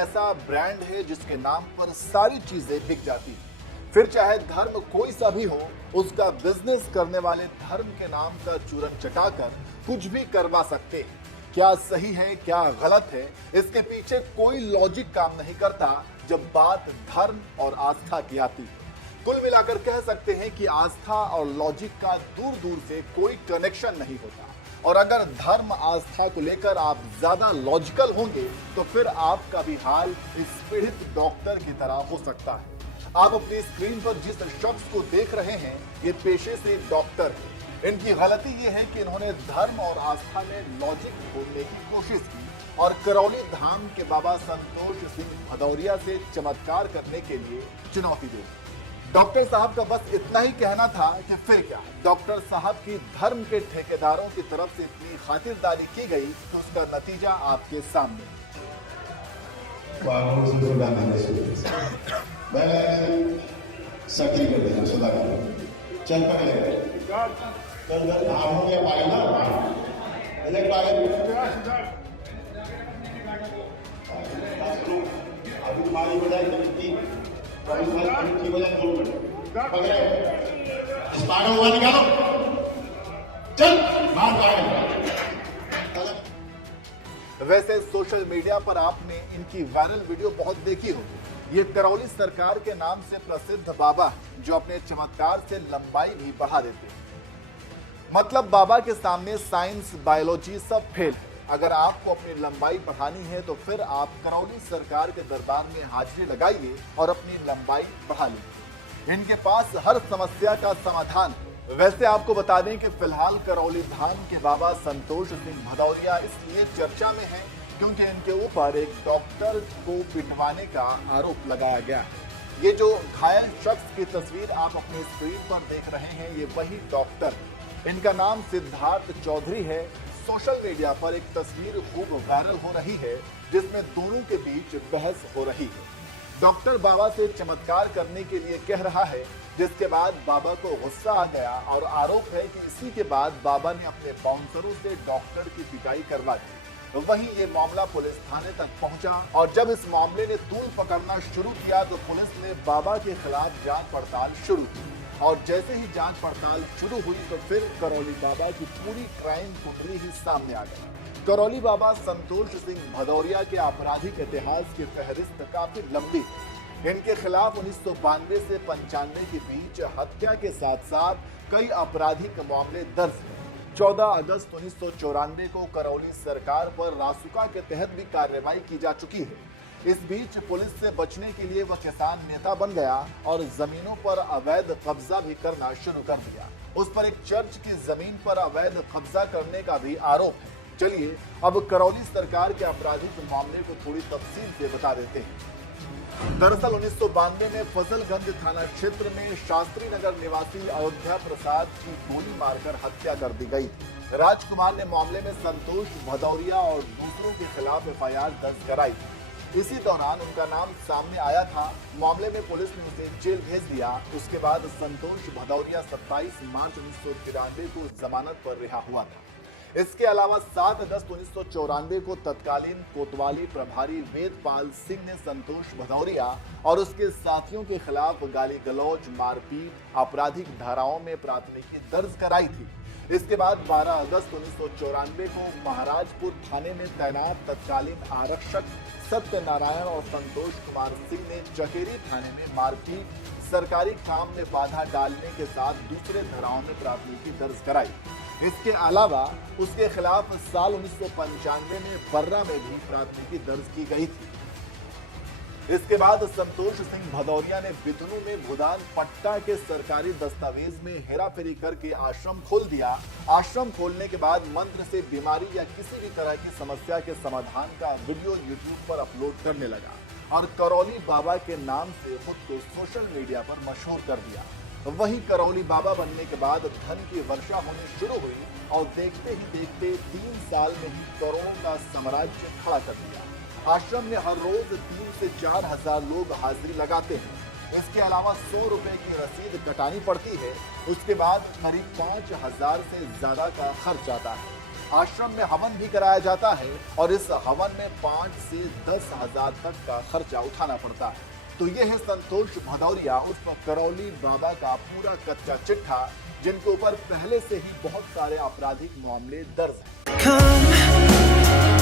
ऐसा ब्रांड है जिसके नाम पर सारी चीजें बिक जाती हैं। फिर चाहे धर्म कोई सा भी हो, उसका बिजनेस करने वाले धर्म के नाम का चूरन चटाकर कुछ भी करवा सकते हैं। क्या सही है क्या गलत है, इसके पीछे कोई लॉजिक काम नहीं करता जब बात धर्म और आस्था की आती है। कुल मिलाकर कह सकते हैं कि आस्था और लॉजिक का दूर दूर से कोई कनेक्शन नहीं होता। और अगर धर्म आस्था को लेकर आप ज्यादा लॉजिकल होंगे तो फिर आपका भी हाल इस पीड़ित डॉक्टर की तरह हो सकता है। आप अपनी स्क्रीन पर जिस शख्स को देख रहे हैं, ये पेशे से डॉक्टर है। इनकी गलती ये है कि इन्होंने धर्म और आस्था में लॉजिक ढूंढने की कोशिश की और करौली धाम के बाबा संतोष सिंह भदौरिया से चमत्कार करने के लिए चुनौती दी। डॉक्टर साहब का बस इतना ही कहना था कि फिर क्या। डॉक्टर साहब की धर्म के ठेकेदारों की तरफ से इतनी खातिरदारी की गई तो उसका नतीजा आपके सामने। चल पहले अभी तुम्हारी बजाय निकालो, चल वैसे सोशल मीडिया पर आपने इनकी वायरल वीडियो बहुत देखी होगी। ये करौली सरकार के नाम से प्रसिद्ध बाबा जो अपने चमत्कार से लंबाई भी बढ़ा देते हैं। मतलब बाबा के सामने साइंस बायोलॉजी सब फेल है। अगर आपको अपनी लंबाई बढ़ानी है तो फिर आप करौली सरकार के दरबार में हाजिरी लगाइए और अपनी लंबाई बढ़ा लीजिए। इनके पास हर समस्या का समाधान है। वैसे आपको बता दें कि फिलहाल करौली धाम के बाबा संतोष सिंह भदौरिया इसलिए चर्चा में है क्योंकि इनके ऊपर एक डॉक्टर को पिटवाने का आरोप लगाया गया है। ये जो घायल शख्स की तस्वीर आप अपनी स्क्रीन पर देख रहे हैं, ये वही डॉक्टर, इनका नाम सिद्धार्थ चौधरी है। सोशल मीडिया पर एक तस्वीर खूब वायरल हो रही है जिसमें दोनों के बीच बहस हो रही है। डॉक्टर बाबा से चमत्कार करने के लिए कह रहा है, जिसके बाद बाबा को गुस्सा आ गया और आरोप है कि इसी के बाद बाबा ने अपने बाउंसरों से डॉक्टर की पिटाई करवा दी। वहीं ये मामला पुलिस थाने तक पहुंचा और जब इस मामले ने तूल पकड़ना शुरू किया तो पुलिस ने बाबा के खिलाफ जांच पड़ताल शुरू की। और जैसे ही जांच पड़ताल शुरू हुई तो फिर करौली बाबा की पूरी क्राइम कुंडली ही सामने आ गई। करौली बाबा संतोष सिंह भदौरिया के आपराधिक इतिहास की फहरिस्त काफी लंबी है। इनके खिलाफ 1992 से 95 के बीच हत्या के साथ साथ कई आपराधिक मामले दर्ज हैं। 14 अगस्त 1994 को करौली सरकार पर रासुका के तहत भी कार्रवाई की जा चुकी है। इस बीच पुलिस से बचने के लिए वह किसान नेता बन गया और जमीनों पर अवैध कब्जा भी करना शुरू कर दिया। उस पर एक चर्च की जमीन पर अवैध कब्जा करने का भी आरोप है। चलिए अब करौली सरकार के आपराधिक मामले को थोड़ी तफसील से बता देते हैं। दरअसल 1992 में फजलगंज थाना क्षेत्र में शास्त्री नगर निवासी अयोध्या प्रसाद की गोली मारकर हत्या कर दी गई। राजकुमार ने मामले में संतोष भदौरिया और दूसरों के खिलाफ FIR दर्ज कराई। इसी दौरान उनका नाम सामने आया था। मामले में पुलिस ने उसे जेल भेज दिया। उसके बाद संतोष भदौरिया 27 मार्च 1993 को जमानत पर रिहा हुआ था। इसके अलावा 7 अगस्त 1994 को तत्कालीन कोतवाली प्रभारी वेदपाल सिंह ने संतोष भदौरिया और उसके साथियों के खिलाफ गाली गलौज, मारपीट, आपराधिक धाराओं में प्राथमिकी दर्ज कराई थी। इसके बाद 12 अगस्त 1994 को महाराजपुर थाने में तैनात तत्कालीन आरक्षक सत्यनारायण और संतोष कुमार सिंह ने चकेरी थाने में मारपीट, सरकारी काम में बाधा डालने के साथ दूसरे धाराओं में प्राथमिकी दर्ज कराई। इसके अलावा उसके खिलाफ साल 1995 में बर्रा में भी प्राथमिकी दर्ज की गई थी। इसके बाद संतोष सिंह भदौरिया ने बितनू में भूदान पट्टा के सरकारी दस्तावेज में हेराफेरी करके आश्रम खोल दिया। आश्रम खोलने के बाद मंत्र से बीमारी या किसी भी तरह की समस्या के समाधान का वीडियो यूट्यूब पर अपलोड करने लगा और करौली बाबा के नाम से खुद को सोशल मीडिया पर मशहूर कर दिया। वहीं करौली बाबा बनने के बाद धन की वर्षा होनी शुरू हुई और देखते ही देखते 3 साल में ही करोड़ों का साम्राज्य खड़ा कर दिया। आश्रम में हर रोज 3 से 4 हजार लोग हाजिरी लगाते हैं। इसके अलावा 100 रुपए की रसीद कटानी पड़ती है। उसके बाद करीब 5,000 से ज्यादा का खर्च आता है। आश्रम में हवन भी कराया जाता है और इस हवन में 5 से 10 हजार तक का खर्चा उठाना पड़ता है। तो ये है संतोष भदौरिया उर्फ करौली बाबा का पूरा कच्चा चिट्ठा, जिनके ऊपर पहले से ही बहुत सारे आपराधिक मामले दर्ज हैं।